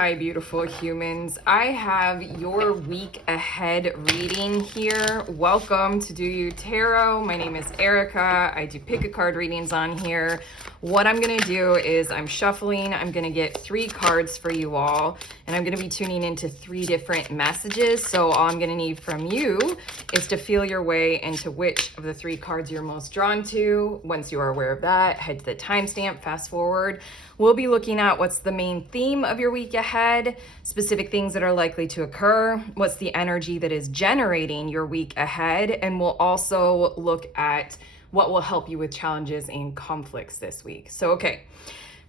Hi, beautiful humans. I have your week ahead reading here. Welcome to Do You Tarot. My name is Erica. I do pick a card readings on here. What I'm going to do is I'm shuffling. I'm going to get 3 cards for you all, and I'm going to be tuning into 3 different messages. So all I'm going to need from you is to feel your way into which of the 3 cards you're most drawn to. Once you are aware of that, head to the timestamp, fast forward. We'll be looking at what's the main theme of your week ahead, specific things that are likely to occur, what's the energy that is generating your week ahead, and we'll also look at what will help you with challenges and conflicts this week. So, okay,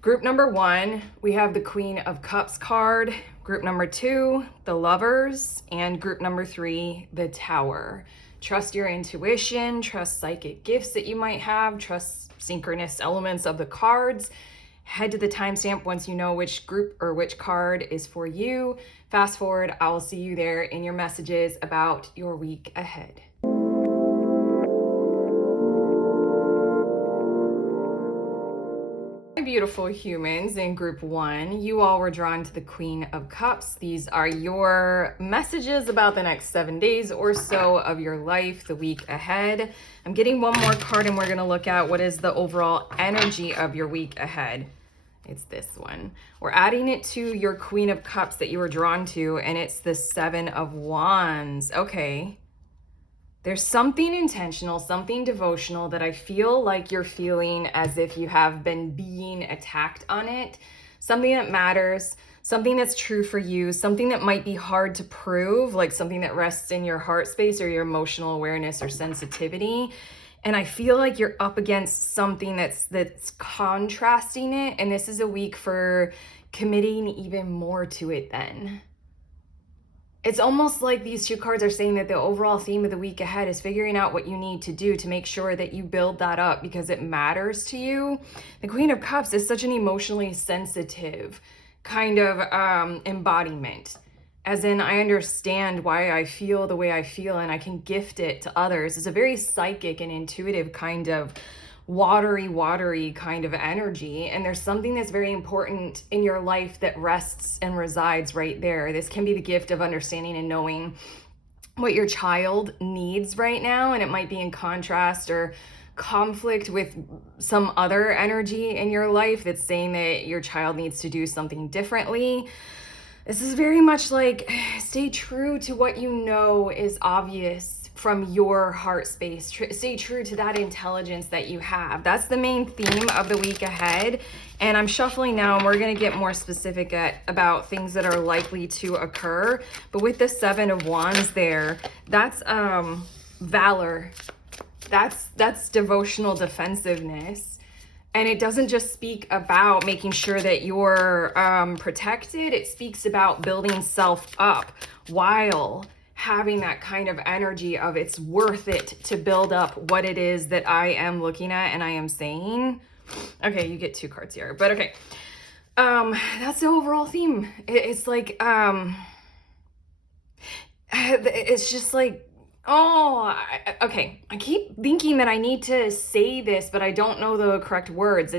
group number 1, we have the Queen of Cups card. Group number 2, the Lovers, and group number 3, the Tower. Trust your intuition, trust psychic gifts that you might have, trust synchronous elements of the cards. Head to the timestamp once you know which group or which card is for you. Fast forward, I will see you there in your messages about your week ahead. Beautiful humans in group 1, you all were drawn to the Queen of Cups. These are your messages about the next 7 days or so of your life, the week ahead. I'm getting one more card and we're going to look at what is the overall energy of your week ahead. It's this one. We're adding it to your Queen of Cups that you were drawn to, and it's the 7 of Wands. Okay. There's something intentional, something devotional that I feel like you're feeling as if you have been being attacked on it. Something that matters, something that's true for you, something that might be hard to prove, like something that rests in your heart space or your emotional awareness or sensitivity. And I feel like you're up against something that's contrasting it. And this is a week for committing even more to it then. It's almost like these 2 cards are saying that the overall theme of the week ahead is figuring out what you need to do to make sure that you build that up because it matters to you. The Queen of Cups is such an emotionally sensitive kind of embodiment. As in, I understand why I feel the way I feel and I can gift it to others. It's a very psychic and intuitive kind of watery kind of energy. And there's something that's very important in your life that rests and resides right there. This can be the gift of understanding and knowing what your child needs right now. And it might be in contrast or conflict with some other energy in your life that's saying that your child needs to do something differently. This is very much like, stay true to what you know is obvious from your heart space. Stay true to that intelligence that you have. That's the main theme of the week ahead. And I'm shuffling now and we're going to get more specific about things that are likely to occur. But with the 7 of Wands there, that's valor. That's devotional defensiveness. And it doesn't just speak about making sure that you're protected. It speaks about building self up while having that kind of energy of it's worth it to build up what it is that I am looking at and I am saying. Okay, you get 2 cards here, but okay. That's the overall theme. It's like, it's just like, okay. I keep thinking that I need to say this, but I don't know the correct words.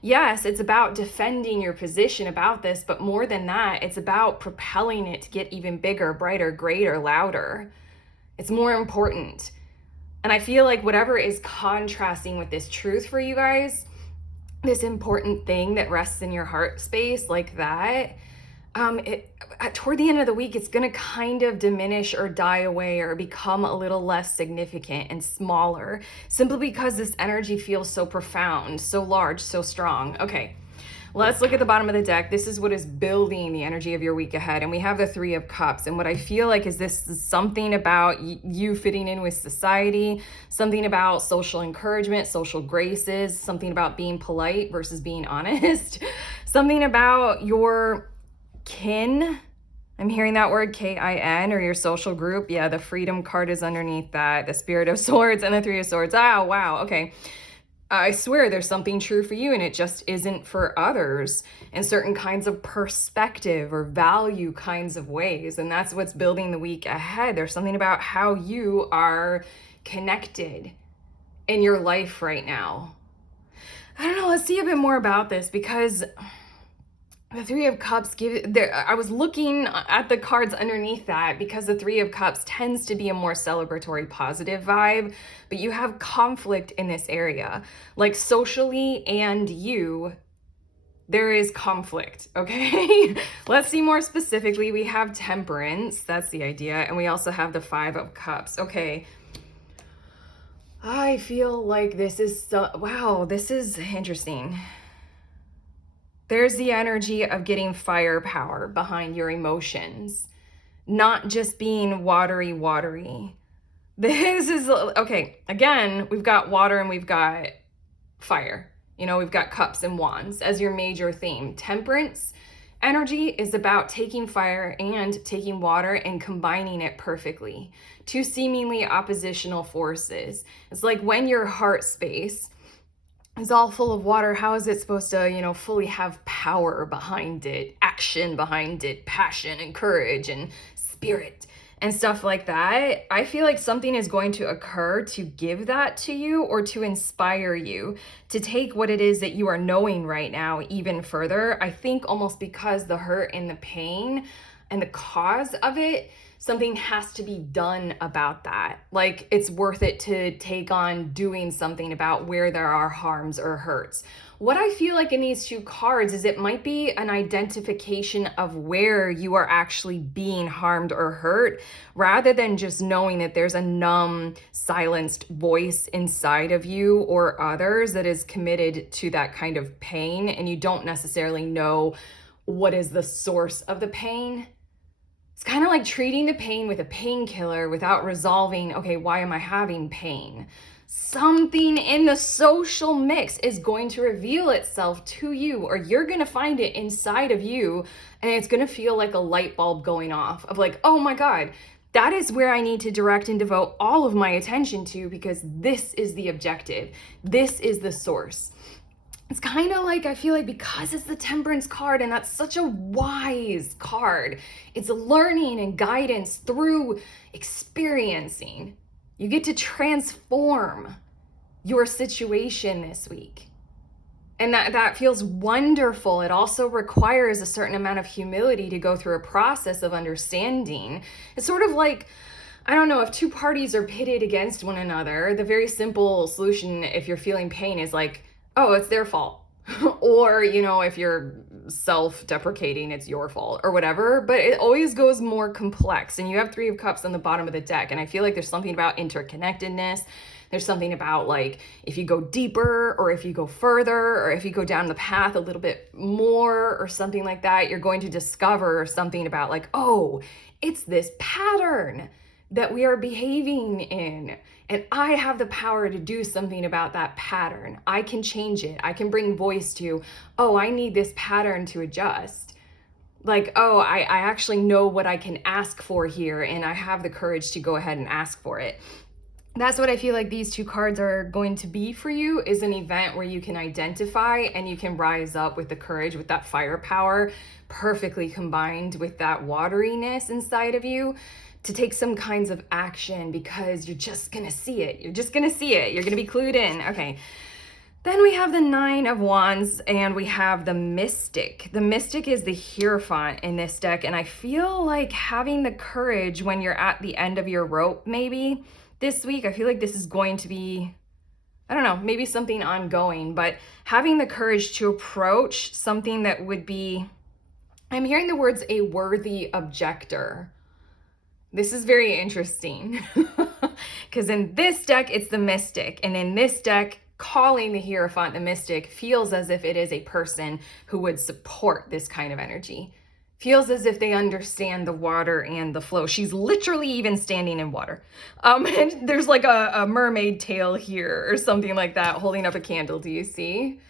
Yes, it's about defending your position about this, but more than that, it's about propelling it to get even bigger, brighter, greater, louder. It's more important. And I feel like whatever is contrasting with this truth for you guys, this important thing that rests in your heart space like that, toward the end of the week, it's going to kind of diminish or die away or become a little less significant and smaller simply because this energy feels so profound, so large, so strong. Okay, let's look at the bottom of the deck. This is what is building the energy of your week ahead. And we have the 3 of Cups. And what I feel like is this is something about you fitting in with society, something about social encouragement, social graces, something about being polite versus being honest, something about your kin. I'm hearing that word K-I-N, or your social group. Yeah, the Freedom card is underneath that, the Spirit of Swords and the 3 of Swords. Oh, wow. Okay. I swear there's something true for you and it just isn't for others in certain kinds of perspective or value kinds of ways. And that's what's building the week ahead. There's something about how you are connected in your life right now. I don't know. Let's see a bit more about this because The Three of Cups give there. I was looking at the cards underneath that because the Three of Cups tends to be a more celebratory, positive vibe, but you have conflict in this area, like socially and you. There is conflict, okay? Let's see more specifically. We have Temperance, that's the idea, and we also have the Five of Cups. Okay. I feel like this is so, wow, this is interesting. There's the energy of getting firepower behind your emotions, not just being watery. This is, okay, again, we've got water and we've got fire. You know, we've got cups and wands as your major theme. Temperance energy is about taking fire and taking water and combining it perfectly. Two seemingly oppositional forces. It's like when your heart space is all full of water, how is it supposed to, you know, fully have power behind it, action behind it, passion and courage and spirit and stuff like that? I feel like something is going to occur to give that to you or to inspire you to take what it is that you are knowing right now even further. I think almost because the hurt and the pain and the cause of it, something has to be done about that. Like it's worth it to take on doing something about where there are harms or hurts. What I feel like in these two cards is it might be an identification of where you are actually being harmed or hurt, rather than just knowing that there's a numb, silenced voice inside of you or others that is committed to that kind of pain, and you don't necessarily know what is the source of the pain. It's kind of like treating the pain with a painkiller without resolving, okay, why am I having pain? Something in the social mix is going to reveal itself to you, or you're going to find it inside of you, and it's going to feel like a light bulb going off of like, oh my God, that is where I need to direct and devote all of my attention to, because this is the objective. This is the source. It's kind of like, I feel like because it's the Temperance card and that's such a wise card, it's learning and guidance through experiencing. You get to transform your situation this week. And that feels wonderful. It also requires a certain amount of humility to go through a process of understanding. It's sort of like, I don't know, if two parties are pitted against one another, the very simple solution if you're feeling pain is like, oh, it's their fault. Or, you know, if you're self-deprecating, it's your fault or whatever. But it always goes more complex. And you have Three of Cups on the bottom of the deck. And I feel like there's something about interconnectedness. There's something about like if you go deeper or if you go further or if you go down the path a little bit more or something like that, you're going to discover something about like, oh, it's this pattern that we are behaving in. And I have the power to do something about that pattern. I can change it. I can bring voice to, oh, I need this pattern to adjust. Like, oh, I actually know what I can ask for here, and I have the courage to go ahead and ask for it. That's what I feel like these two cards are going to be for you, is an event where you can identify and you can rise up with the courage, with that firepower, perfectly combined with that wateriness inside of you, to take some kinds of action, because you're just gonna see it. You're just gonna see it. You're gonna be clued in. Okay. Then we have the Nine of Wands and we have the Mystic. The Mystic is the Hierophant in this deck, and I feel like having the courage when you're at the end of your rope, maybe this week, I feel like this is going to be, I don't know, maybe something ongoing, but having the courage to approach something that would be, I'm hearing the words a worthy objector. This is very interesting because in this deck, it's the Mystic. And in this deck, calling the Hierophant the Mystic feels as if it is a person who would support this kind of energy. Feels as if they understand the water and the flow. She's literally even standing in water. And there's like a mermaid tail here or something like that, holding up a candle. Do you see?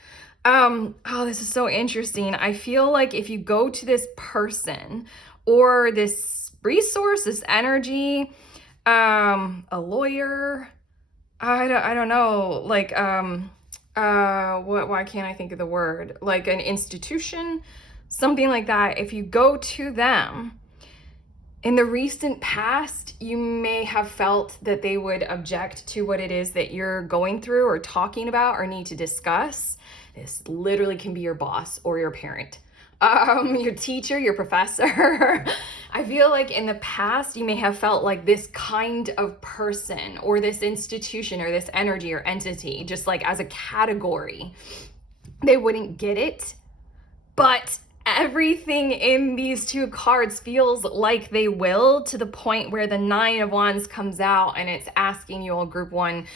Oh, this is so interesting. I feel like if you go to this person or this resource, this energy, a lawyer, I don't know, like, why can't I think of the word? Like an institution, something like that. If you go to them, in the recent past, you may have felt that they would object to what it is that you're going through or talking about or need to discuss. This literally can be your boss or your parent. your teacher, your professor. I feel like in the past, you may have felt like this kind of person or this institution or this energy or entity, just like as a category. They wouldn't get it, but everything in these two cards feels like they will, to the point where the Nine of Wands comes out and it's asking you all, group one,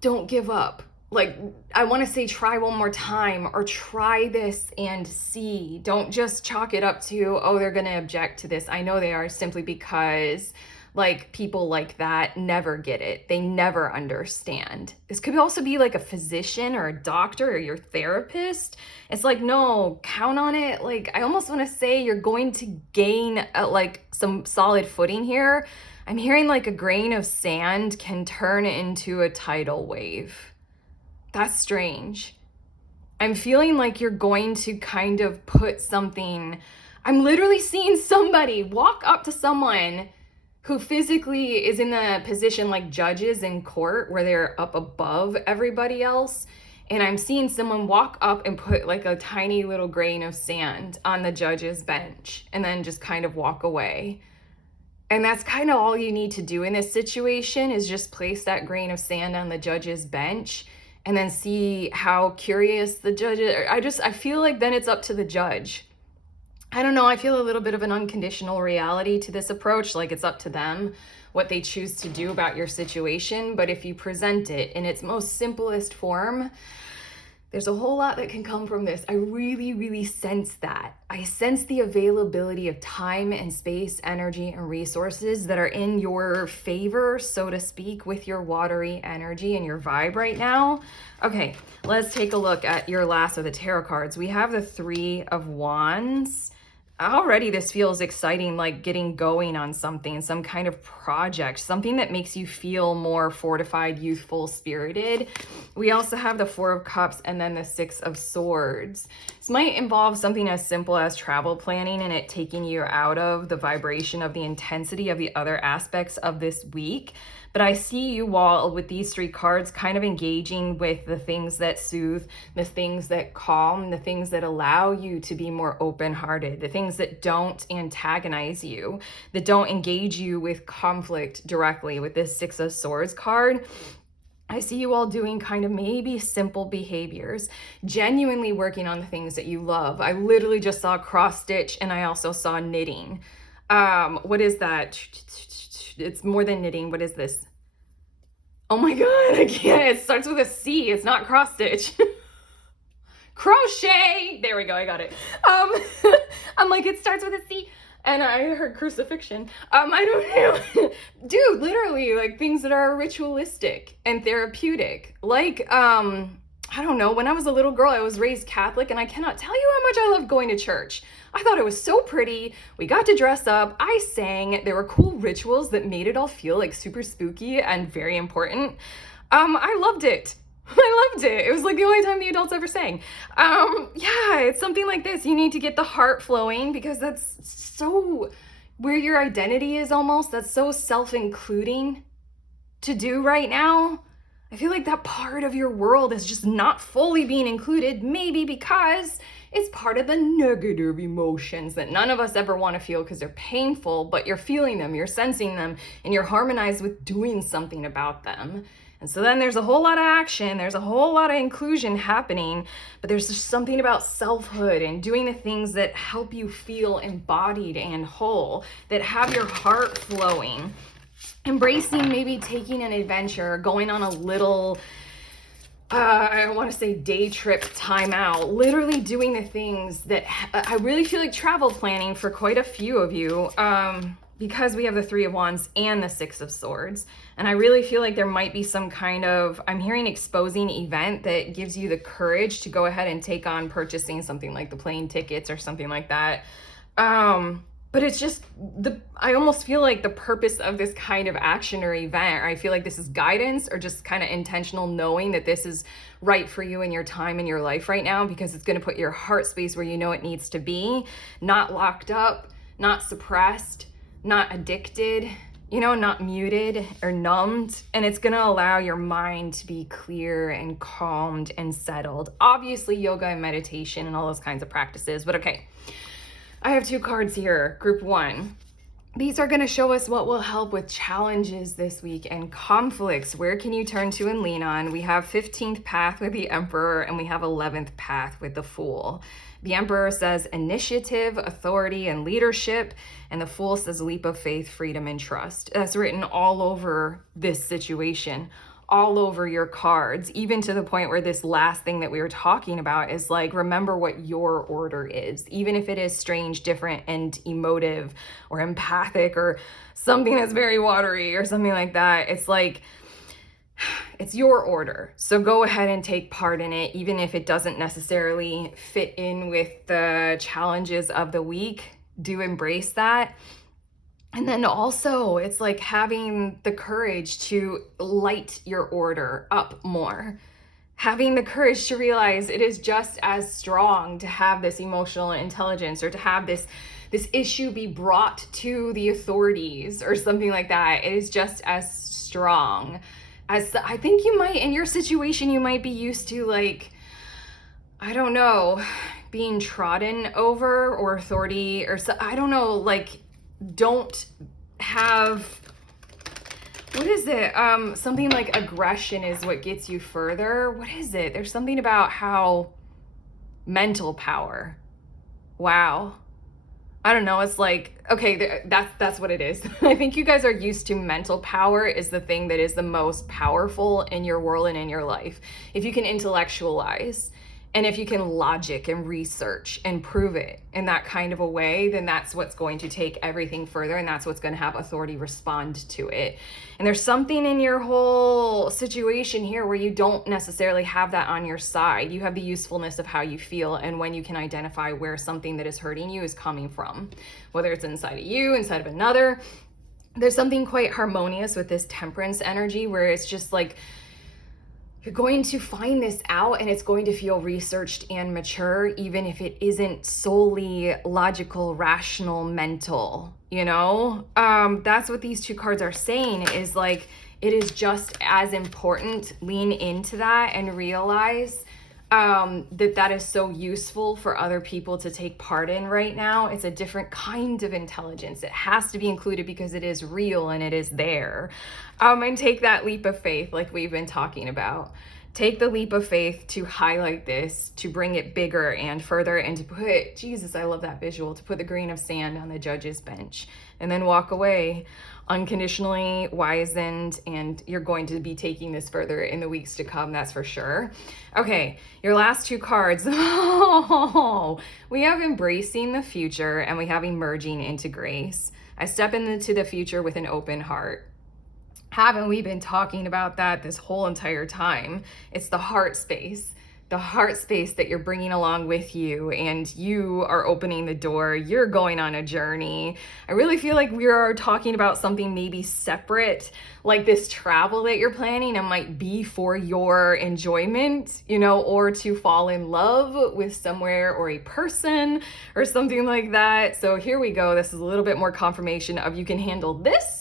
don't give up. Like, I want to say try one more time, or try this and see. Don't just chalk it up to, oh, they're going to object to this. I know they are, simply because like people like that never get it. They never understand. This could also be like a physician or a doctor or your therapist. It's like, no, count on it. Like, I almost want to say you're going to gain like some solid footing here. I'm hearing like a grain of sand can turn into a tidal wave. That's strange. I'm feeling like you're going to kind of put something, I'm literally seeing somebody walk up to someone who physically is in the position like judges in court, where they're up above everybody else. And I'm seeing someone walk up and put like a tiny little grain of sand on the judge's bench and then just kind of walk away. And that's kind of all you need to do in this situation, is just place that grain of sand on the judge's bench and then see how curious the judge is. I feel like then it's up to the judge. I don't know, I feel a little bit of an unconditional reality to this approach, like it's up to them what they choose to do about your situation. But if you present it in its most simplest form, there's a whole lot that can come from this. I really, really sense that. I sense the availability of time and space, energy, and resources that are in your favor, so to speak, with your watery energy and your vibe right now. Okay, let's take a look at your last of the tarot cards. We have the Three of Wands. Already this feels exciting, like getting going on something, some kind of project, something that makes you feel more fortified, youthful, spirited. We also have the Four of Cups and then the Six of Swords. This might involve something as simple as travel planning and it taking you out of the vibration of the intensity of the other aspects of this week. But I see you all with these three cards kind of engaging with the things that soothe, the things that calm, the things that allow you to be more open-hearted, the things that don't antagonize you, that don't engage you with conflict directly. With this Six of Swords card, I see you all doing kind of maybe simple behaviors, genuinely working on the things that you love. I literally just saw cross stitch and I also saw knitting. What is that? It's more than knitting. What is this? Oh my God, I can't. It starts with a C. It's not cross stitch. Crochet. There we go. I got it. I'm like, it starts with a C. And I heard crucifixion. I don't know. Dude, literally like things that are ritualistic and therapeutic. Like, I don't know, when I was a little girl, I was raised Catholic, and I cannot tell you how much I loved going to church. I thought it was so pretty. We got to dress up. I sang. There were cool rituals that made it all feel like super spooky and very important. I loved it. I loved it. It was like the only time the adults ever sang. Yeah, it's something like this. You need to get the heart flowing, because that's so where your identity is almost. That's so self-including to do right now. I feel like that part of your world is just not fully being included, maybe because it's part of the negative emotions that none of us ever want to feel because they're painful, but you're feeling them, you're sensing them, and you're harmonized with doing something about them. And so then there's a whole lot of action, there's a whole lot of inclusion happening, but there's just something about selfhood and doing the things that help you feel embodied and whole, that have your heart flowing. Embracing maybe taking an adventure, going on a little, I don't want to say day trip time out, literally doing the things that I really feel like travel planning for quite a few of you, because we have the Three of Wands and the Six of Swords. And I really feel like there might be some kind of, I'm hearing exposing event that gives you the courage to go ahead and take on purchasing something like the plane tickets or something like that. But it's just, I almost feel like the purpose of this kind of action or event, or I feel like this is guidance or just kind of intentional knowing that this is right for you in your time in your life right now, because it's going to put your heart space where you know it needs to be, not locked up, not suppressed, not addicted. not muted or numbed, and it's going to allow your mind to be clear and calmed and settled. Obviously, yoga and meditation and all those kinds of practices, but okay. I have 2 cards here, group 1. These are going to show us what will help with challenges this week and conflicts. Where can you turn to and lean on? We have 15th path with the Emperor, and we have 11th path with the Fool. The Emperor says initiative, authority, and leadership, and the Fool says leap of faith, freedom, and trust. That's written all over this situation, all over your cards, even to the point where this last thing that we were talking about is like, remember what your order is, even if it is strange, different, and emotive or empathic or something that's very watery or something like that. It's like, it's your order. So go ahead and take part in it, even if it doesn't necessarily fit in with the challenges of the week. Do embrace that. And then also, it's like having the courage to light your order up more. Having the courage to realize it is just as strong to have this emotional intelligence or to have this issue be brought to the authorities or something like that. It is just as strong. As I think you might, in your situation, you might be used to, like, I don't know, being trodden over or authority or so, I don't know, like, don't have, what is it? Something like aggression is what gets you further. What is it? There's something about how mental power. Wow. I don't know. It's like, okay, that's what it is. I think you guys are used to mental power is the thing that is the most powerful in your world and in your life. If you can intellectualize and if you can logic and research and prove it in that kind of a way, then that's what's going to take everything further, and that's what's going to have authority respond to it. And there's something in your whole situation here where you don't necessarily have that on your side. You have the usefulness of how you feel and when you can identify where something that is hurting you is coming from, whether it's inside of you, inside of another. There's something quite harmonious with this Temperance energy where it's just like, you're going to find this out and it's going to feel researched and mature, even if it isn't solely logical, rational, mental, That's what these 2 cards are saying is like, it is just as important. Lean into that and realize that is so useful for other people to take part in right now. It's a different kind of intelligence. It has to be included because it is real and it is there. And take that leap of faith like we've been talking about. Take the leap of faith to highlight this, to bring it bigger and further, and to put, Jesus, I love that visual, to put the grain of sand on the judge's bench and then walk away unconditionally wizened, and you're going to be taking this further in the weeks to come, that's for sure. Okay, your last 2 cards. Oh, we have embracing the future and we have emerging into grace. I step into the future with an open heart. Haven't we been talking about that this whole entire time? It's the heart space that you're bringing along with you, and you are opening the door. You're going on a journey. I really feel like we are talking about something maybe separate, like this travel that you're planning and might be for your enjoyment, or to fall in love with somewhere or a person or something like that. So here we go. This is a little bit more confirmation of you can handle this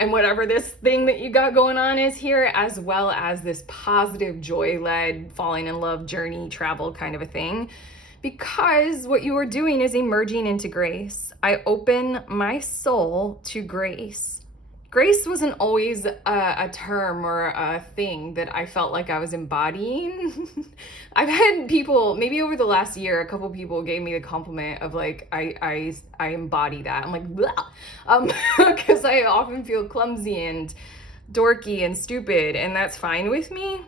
and whatever this thing that you got going on is here, as well as this positive, joy-led, falling in love, journey, travel kind of a thing. Because what you are doing is emerging into grace. I open my soul to grace. Grace wasn't always a term or a thing that I felt like I was embodying. I've had people, maybe over the last year, a couple people gave me the compliment of like, I embody that. I'm like, because I often feel clumsy and dorky and stupid, and that's fine with me.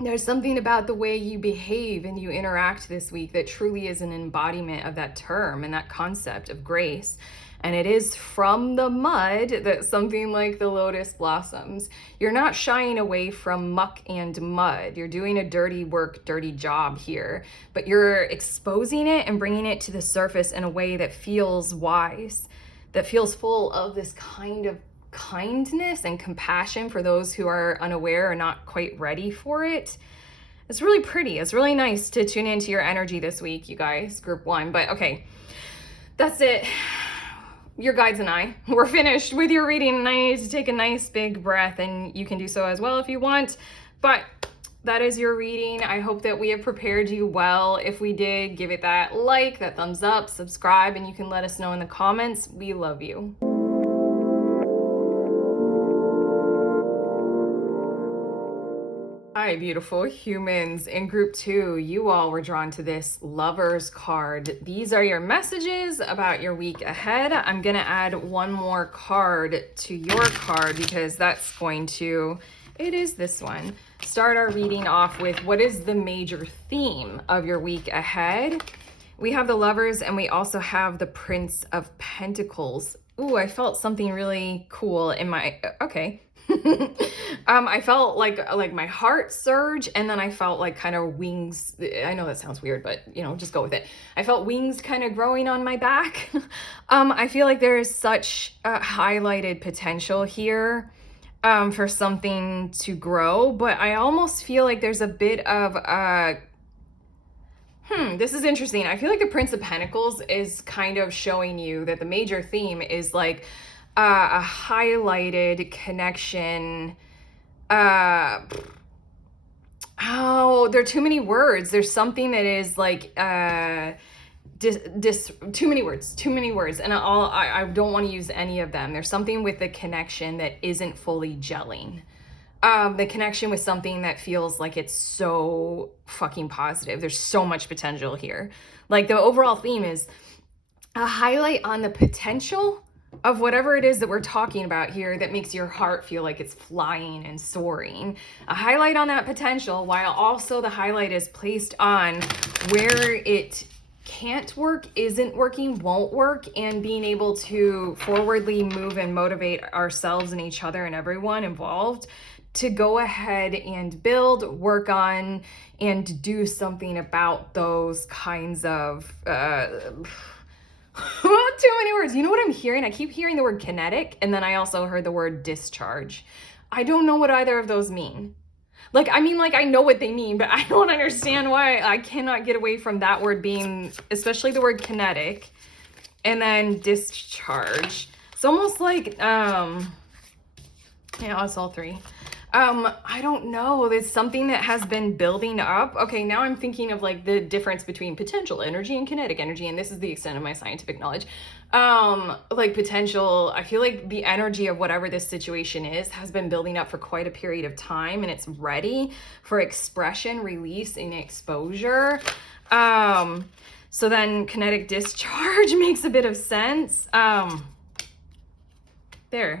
There's something about the way you behave and you interact this week that truly is an embodiment of that term and that concept of grace. And it is from the mud that something like the lotus blossoms. You're not shying away from muck and mud. You're doing a dirty job here, but you're exposing it and bringing it to the surface in a way that feels wise, that feels full of this kind of kindness and compassion for those who are unaware or not quite ready for it. It's really pretty. It's really nice to tune into your energy this week, you guys, group 1. But okay, that's it. your guides and I, we're finished with your reading, and I need to take a nice big breath, and you can do so as well if you want. But that is your reading. I hope that we have prepared you well. If we did, give it that like, that thumbs up, subscribe, and you can let us know in the comments. We love you. Hi, beautiful humans. In group 2, you all were drawn to this Lovers card. These are your messages about your week ahead. I'm going to add one more card to your card because that's going to, it is this one, start our reading off with what is the major theme of your week ahead. We have the Lovers and we also have the Prince of Pentacles. Ooh, I felt something really cool in my, okay. I felt like my heart surge, and then I felt like kind of wings. I know that sounds weird, but you know, just go with it. I felt wings kind of growing on my back. I feel like there is such a highlighted potential here for something to grow, but I almost feel like there's a bit of this is interesting. I feel like the Prince of Pentacles is kind of showing you that the major theme is like a highlighted connection. There are too many words. There's something that is like too many words, and I don't want to use any of them. There's something with the connection that isn't fully gelling. The connection with something that feels like it's so fucking positive. There's so much potential here. Like the overall theme is a highlight on the potential of whatever it is that we're talking about here that makes your heart feel like it's flying and soaring. A highlight on that potential, while also the highlight is placed on where it can't work, isn't working, won't work, and being able to forwardly move and motivate ourselves and each other and everyone involved to go ahead and build, work on, and do something about those kinds of too many words. You know what I'm hearing? I keep hearing the word kinetic, and then I also heard the word discharge. I don't know what either of those mean. Like, I mean, like, I know what they mean, but I don't understand why I cannot get away from that word being, especially the word kinetic, and then discharge. It's almost like, yeah, it's all three. I don't know. There's something that has been building up. Okay, now I'm thinking of like the difference between potential energy and kinetic energy, and this is the extent of my scientific knowledge. Like potential, I feel like the energy of whatever this situation is has been building up for quite a period of time, and it's ready for expression, release, and exposure. So then kinetic discharge makes a bit of sense. There.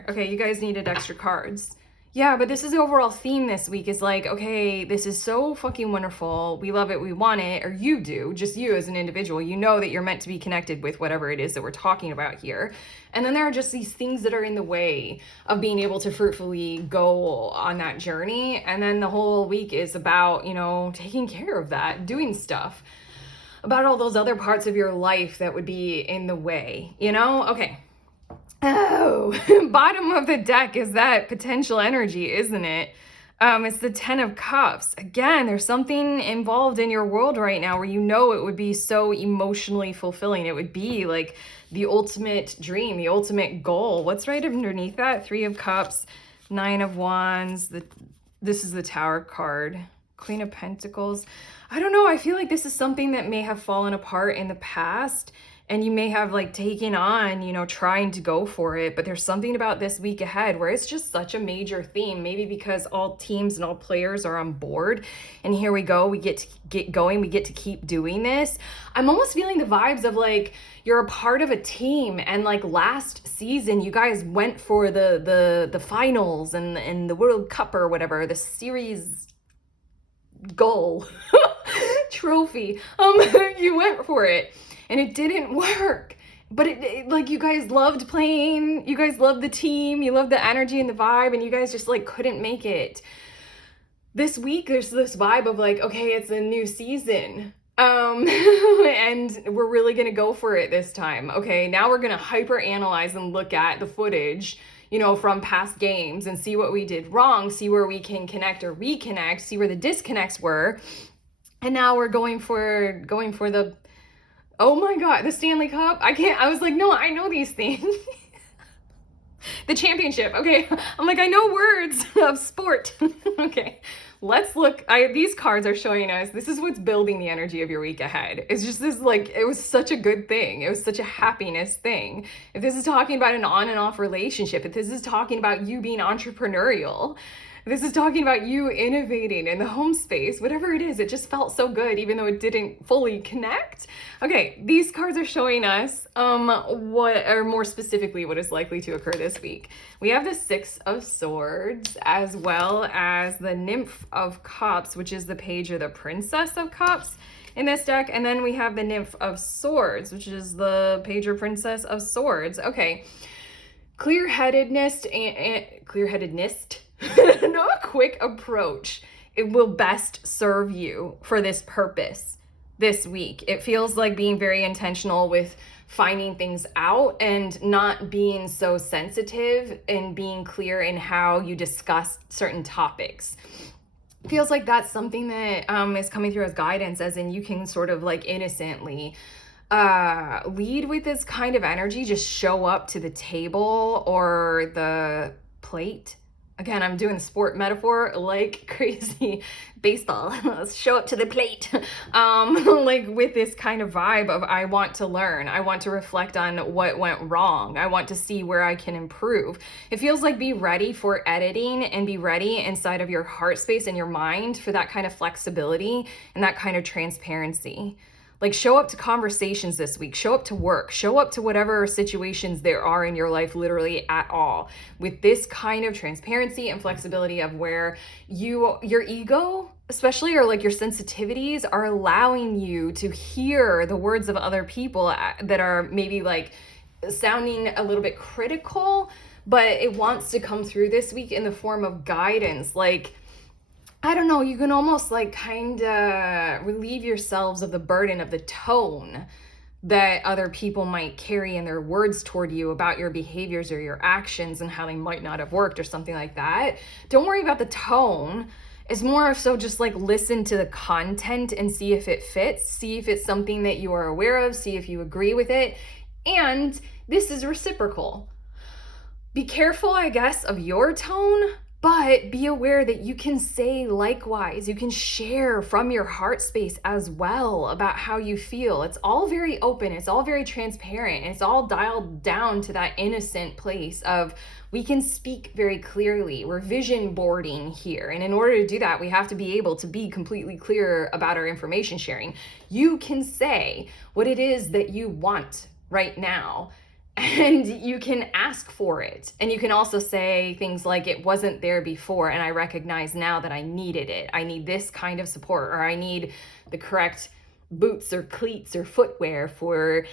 Okay, you guys needed extra cards. Yeah, but this is the overall theme this week is like, okay, this is so fucking wonderful. We love it. We want it. Or you do, just you as an individual. You know that you're meant to be connected with whatever it is that we're talking about here. And then there are just these things that are in the way of being able to fruitfully go on that journey. And then the whole week is about, you know, taking care of that, doing stuff about all those other parts of your life that would be in the way, you know? Okay. Oh, bottom of the deck is that potential energy, isn't it? It's the 10 of Cups. Again, there's something involved in your world right now where you know it would be so emotionally fulfilling. It would be like the ultimate dream, the ultimate goal. What's right underneath that? 3 of Cups, 9 of Wands. This is the Tower card. Queen of Pentacles. I don't know. I feel like this is something that may have fallen apart in the past. And you may have like taken on, you know, trying to go for it, but there's something about this week ahead where it's just such a major theme, maybe because all teams and all players are on board. And here we go, we get to get going, we get to keep doing this. I'm almost feeling the vibes of like, you're a part of a team, and like last season, you guys went for the finals and the World Cup or whatever, the series goal, trophy. You went for it. And it didn't work, but it like you guys loved playing, you guys loved the team, you loved the energy and the vibe, and you guys just like couldn't make it. This week, there's this vibe of like, okay, it's a new season. And we're really gonna go for it this time. Okay, now we're gonna hyper analyze and look at the footage, you know, from past games and see what we did wrong, see where we can connect or reconnect, see where the disconnects were. And now we're going for the Oh my God, the Stanley Cup. I was like, no, I know these things. The championship. Okay. I'm like, I know words of sport. Okay. Let's look. These cards are showing us this is what's building the energy of your week ahead. It's just this, like, it was such a good thing. It was such a happiness thing. If this is talking about an on and off relationship, if this is talking about you being entrepreneurial, this is talking about you innovating in the home space, whatever it is, it just felt so good, even though it didn't fully connect. Okay, these cards are showing us what, or more specifically, what is likely to occur this week. We have the Six of Swords, as well as the Nymph of Cups, which is the Page of the Princess of Cups in this deck. And then we have the Nymph of Swords, which is the Page or Princess of Swords. Okay, clear-headedness and no, a quick approach. It will best serve you for this purpose this week. It feels like being very intentional with finding things out and not being so sensitive and being clear in how you discuss certain topics. Feels like that's something that is coming through as guidance, as in you can sort of like innocently lead with this kind of energy. Just show up to the table or the plate. Again, I'm doing sport metaphor like crazy. Baseball. Let's show up to the plate. Like with this kind of vibe of I want to learn. I want to reflect on what went wrong. I want to see where I can improve. It feels like be ready for editing and be ready inside of your heart space and your mind for that kind of flexibility and that kind of transparency. Like show up to conversations this week, show up to work, show up to whatever situations there are in your life, literally at all, with this kind of transparency and flexibility of where your ego, especially, or like your sensitivities, are allowing you to hear the words of other people that are maybe like sounding a little bit critical, but it wants to come through this week in the form of guidance. Like, I don't know, you can almost like kind of relieve yourselves of the burden of the tone that other people might carry in their words toward you about your behaviors or your actions and how they might not have worked or something like that. Don't worry about the tone. It's more of so just like listen to the content and see if it fits, see if it's something that you are aware of, see if you agree with it. And this is reciprocal. Be careful, I guess, of your tone, but be aware that you can say likewise. You can share from your heart space as well about how you feel. It's all very open. It's all very transparent. It's all dialed down to that innocent place of we can speak very clearly. We're vision boarding here. And in order to do that, we have to be able to be completely clear about our information sharing. You can say what it is that you want right now, and you can ask for it. And you can also say things like, it wasn't there before, and I recognize now that I needed it. I need this kind of support, or I need the correct boots or cleats or footwear for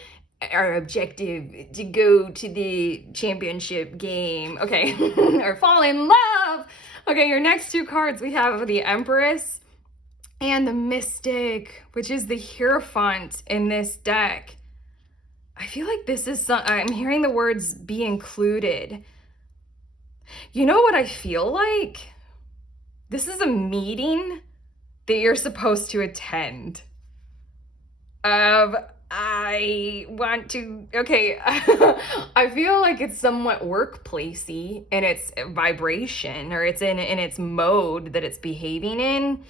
our objective to go to the championship game. Okay, or fall in love. Okay, your next two cards, we have the Empress and the Mystic, which is the Hierophant in this deck. I feel like this is I'm hearing the words be included. You know what I feel like? This is a meeting that you're supposed to attend. I want to, okay, I feel like it's somewhat workplacey in its vibration, or it's in its mode that it's behaving in.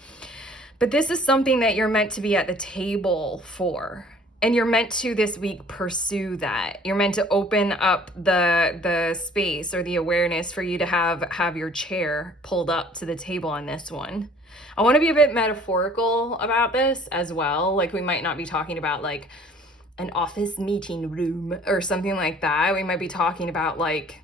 But this is something that you're meant to be at the table for. And you're meant to this week pursue that. You're meant to open up the space or the awareness for you to have your chair pulled up to the table on this one. I want to be a bit metaphorical about this as well. Like we might not be talking about like an office meeting room or something like that. We might be talking about like,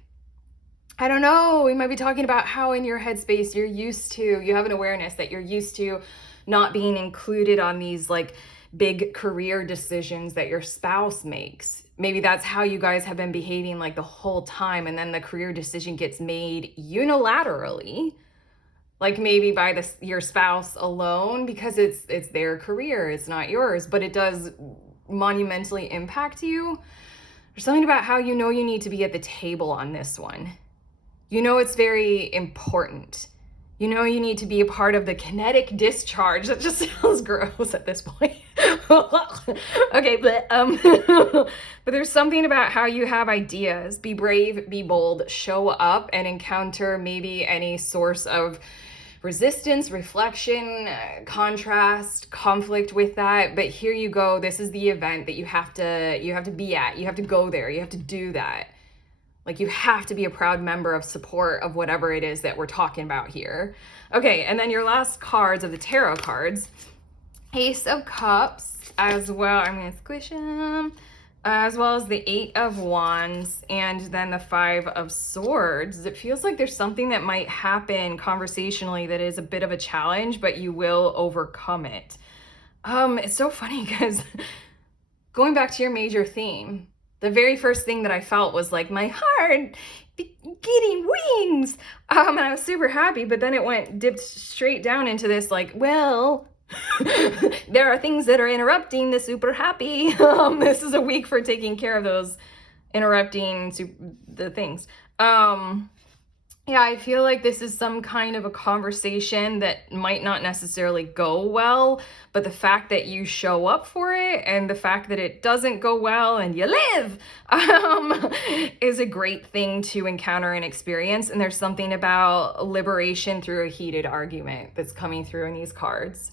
I don't know, we might be talking about how in your headspace you have an awareness that you're used to not being included on these like big career decisions that your spouse makes. Maybe that's how you guys have been behaving like the whole time, and then the career decision gets made unilaterally, like maybe by your spouse alone, because it's their career, it's not yours, but it does monumentally impact you. There's something about how you know you need to be at the table on this one. You know it's very important. You know you need to be a part of the kinetic discharge. That just sounds gross at this point. Okay, but there's something about how you have ideas. Be brave, be bold, show up and encounter maybe any source of resistance, reflection, contrast, conflict with that. But here you go. This is the event that you have to be at. You have to go there. You have to do that. Like, you have to be a proud member of support of whatever it is that we're talking about here. Okay, and then your last cards of the tarot cards, Ace of Cups as well. I'm going to squish them. As well as the Eight of Wands and then the Five of Swords. It feels like there's something that might happen conversationally that is a bit of a challenge, but you will overcome it. It's so funny because going back to your major theme, the very first thing that I felt was like my heart getting wings. And I was super happy, but then it dipped straight down into this like, well, there are things that are interrupting the super happy. This is a week for taking care of those interrupting the things. Yeah, I feel like this is some kind of a conversation that might not necessarily go well, but the fact that you show up for it and the fact that it doesn't go well and you live is a great thing to encounter and experience. And there's something about liberation through a heated argument that's coming through in these cards.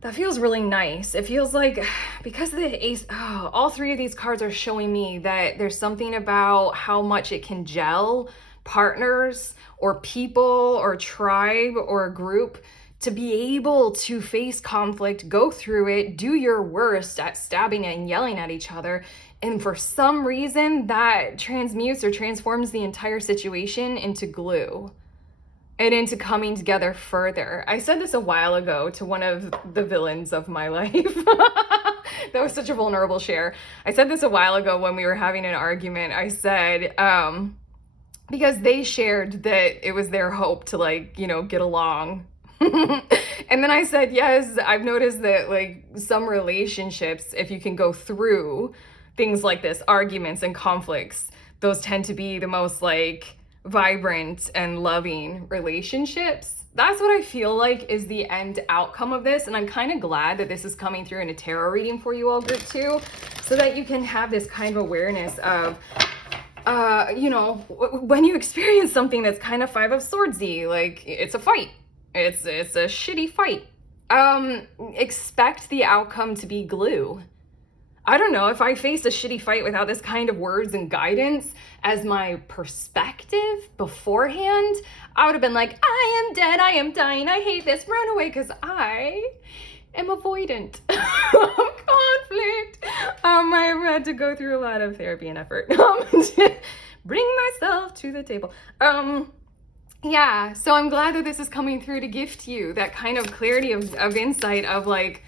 That feels really nice. It feels like, because of the ace, all three of these cards are showing me that there's something about how much it can gel partners or people or tribe or a group to be able to face conflict, go through it, do your worst at stabbing and yelling at each other. And for some reason that transmutes or transforms the entire situation into glue and into coming together further. I said this a while ago to one of the villains of my life. That was such a vulnerable share. I said this a while ago when we were having an argument. I said, because they shared that it was their hope to, like, get along. And then I said, yes, I've noticed that, like, some relationships, if you can go through things like this, arguments and conflicts, those tend to be the most, like, vibrant and loving relationships. That's what I feel like is the end outcome of this. And I'm kind of glad that this is coming through in a tarot reading for you all, group 2, so that you can have this kind of awareness of, when you experience something that's kind of Five of Swordsy, like, it's a fight. It's a shitty fight. Expect the outcome to be glue. I don't know, if I faced a shitty fight without this kind of words and guidance as my perspective beforehand, I would have been like, I am dead, I am dying, I hate this, run away, because I am avoidant of conflict. I've had to go through a lot of therapy and effort to bring myself to the table. Yeah, so I'm glad that this is coming through to gift you that kind of clarity of insight of, like,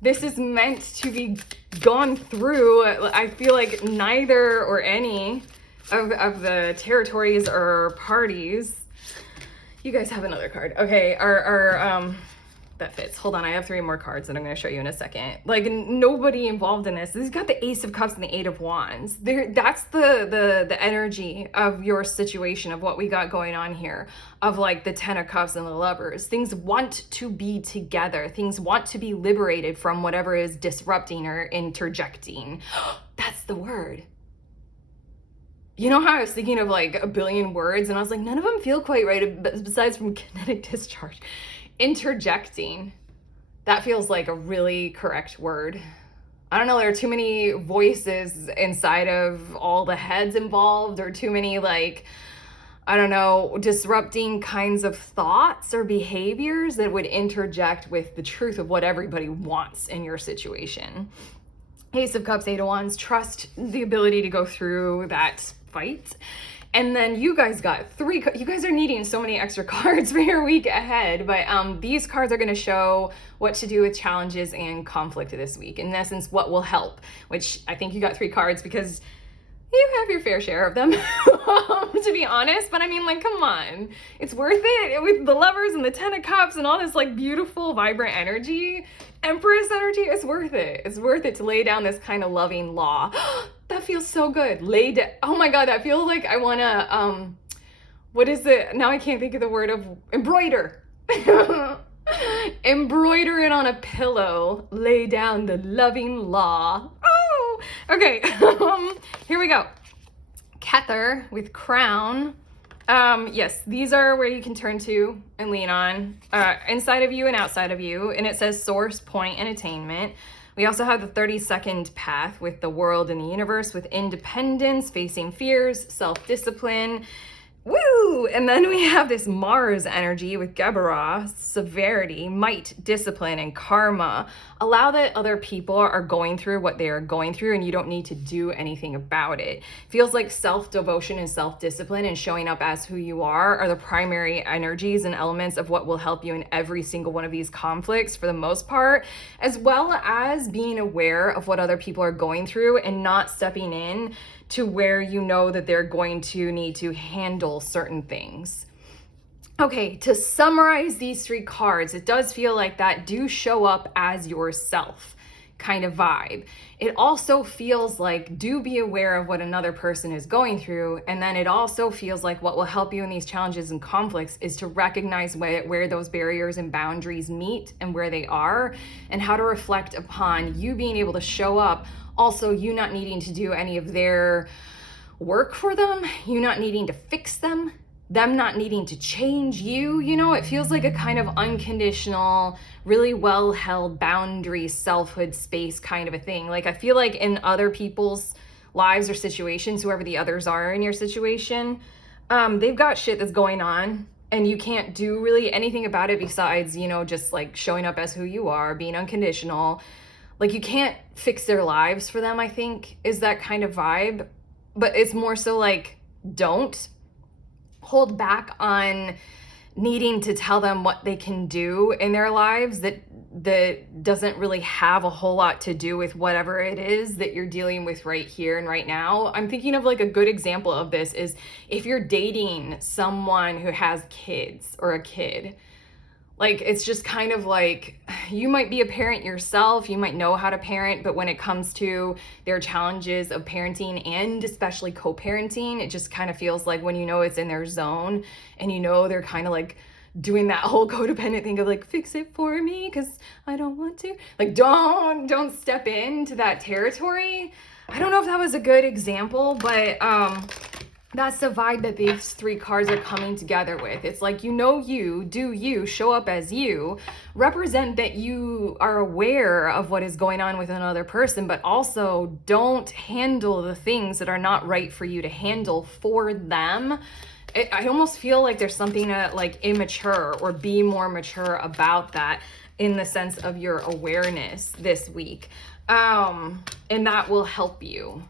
this is meant to be gone through. I feel like neither or any of the territories or parties. You guys have another card. Okay, that fits. Hold on, I have 3 more cards that I'm going to show you in a second. Like, nobody involved in this. This has got the Ace of Cups and the Eight of Wands. That's the energy of your situation, of what we got going on here, of, like, the Ten of Cups and the Lovers. Things want to be together. Things want to be liberated from whatever is disrupting or interjecting. That's the word. You know how I was thinking of, like, a billion words and I was like, none of them feel quite right besides from kinetic discharge. Interjecting. That feels like a really correct word. I don't know, there are too many voices inside of all the heads involved, or too many, like, I don't know, disrupting kinds of thoughts or behaviors that would interject with the truth of what everybody wants in your situation. Ace of Cups, Eight of Wands, trust the ability to go through that fight. And then you guys got 3, you guys are needing so many extra cards for your week ahead, but these cards are going to show what to do with challenges and conflict this week. In essence, what will help, which I think you got 3 cards because you have your fair share of them, to be honest. But I mean, like, come on, it's worth it with the Lovers and the Ten of Cups and all this, like, beautiful, vibrant energy, Empress energy. It's worth it. It's worth it to lay down this kind of loving law. That feels so good. Oh my God, that feels like I wanna, what is it? Now I can't think of the word of embroider. Embroider it on a pillow. Lay down the loving law. Oh, okay. Here we go. Kether with crown. Yes, these are where you can turn to and lean on, inside of you and outside of you. And it says source, point, and attainment. We also have the 30-second path with the world and the universe, with independence, facing fears, self-discipline. Woo! And then we have this Mars energy with Geburah, severity, might, discipline, and karma. Allow that other people are going through what they are going through and you don't need to do anything about it. Feels like self-devotion and self-discipline and showing up as who you are the primary energies and elements of what will help you in every single one of these conflicts for the most part, as well as being aware of what other people are going through and not stepping in to where you know that they're going to need to handle certain things. Okay, to summarize these three cards, it does feel like that do show up as yourself kind of vibe. It also feels like do be aware of what another person is going through. And then it also feels like what will help you in these challenges and conflicts is to recognize where those barriers and boundaries meet and where they are, and how to reflect upon you being able to show up. Also, you not needing to do any of their work for them, you not needing to fix them not needing to change you. You know, it feels like a kind of unconditional, really well-held boundary, selfhood space kind of a thing. Like I feel like in other people's lives or situations, whoever the others are in your situation, they've got shit that's going on and you can't do really anything about it besides, you know, just like showing up as who you are, being unconditional. Like you can't fix their lives for them, I think, is that kind of vibe. But it's more so like, don't hold back on needing to tell them what they can do in their lives that doesn't really have a whole lot to do with whatever it is that you're dealing with right here and right now. I'm thinking of like a good example of this is if you're dating someone who has kids or a kid. Like, it's just kind of like, you might be a parent yourself, you might know how to parent, but when it comes to their challenges of parenting and especially co-parenting, it just kind of feels like when you know it's in their zone and you know they're kind of like doing that whole codependent thing of like, fix it for me because I don't want to. Like, don't step into that territory. I don't know if that was a good example, but that's the vibe that these three cards are coming together with. It's like, you know, you do you, show up as you, represent that you are aware of what is going on with another person, but also don't handle the things that are not right for you to handle for them. I almost feel like there's something like immature or be more mature about that in the sense of your awareness this week. And that will help you.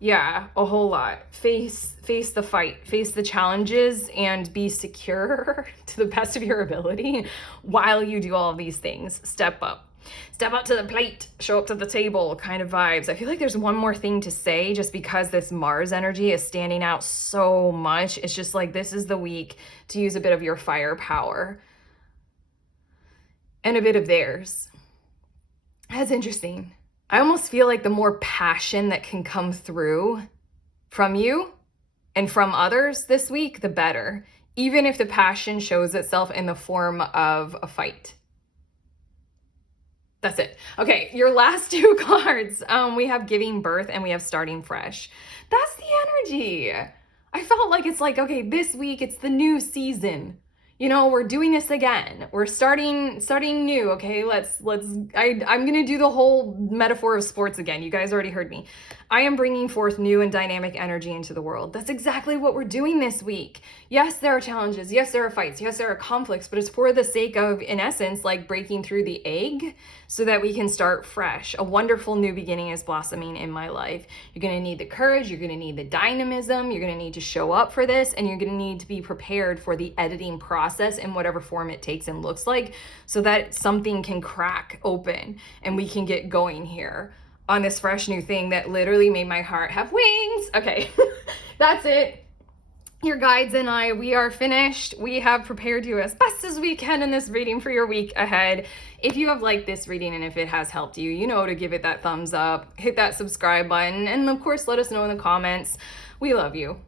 Yeah, a whole lot. Face the fight, face the challenges, and be secure to the best of your ability while you do all of these things. Step up to the plate, show up to the table kind of vibes. I feel like there's one more thing to say just because this Mars energy is standing out so much. It's just like, this is the week to use a bit of your firepower and a bit of theirs. That's interesting. I almost feel like the more passion that can come through from you and from others this week, the better, even if the passion shows itself in the form of a fight. That's it. Okay, your last two cards, we have giving birth and we have starting fresh. That's the energy. I felt like it's like, okay, this week it's the new season. You know, we're doing this again. We're starting new. Okay, I'm gonna do the whole metaphor of sports again. You guys already heard me. I am bringing forth new and dynamic energy into the world. That's exactly what we're doing this week. Yes, there are challenges. Yes, there are fights. Yes, there are conflicts, but it's for the sake of, in essence, like breaking through the egg so that we can start fresh. A wonderful new beginning is blossoming in my life. You're gonna need the courage. You're gonna need the dynamism. You're gonna need to show up for this, and you're gonna need to be prepared for the editing process in whatever form it takes and looks like so that something can crack open and we can get going here on this fresh new thing that literally made my heart have wings. Okay, that's it. Your guides and I, we are finished. We have prepared you as best as we can in this reading for your week ahead. If you have liked this reading and if it has helped you, you know to give it that thumbs up, hit that subscribe button, and of course, let us know in the comments. We love you.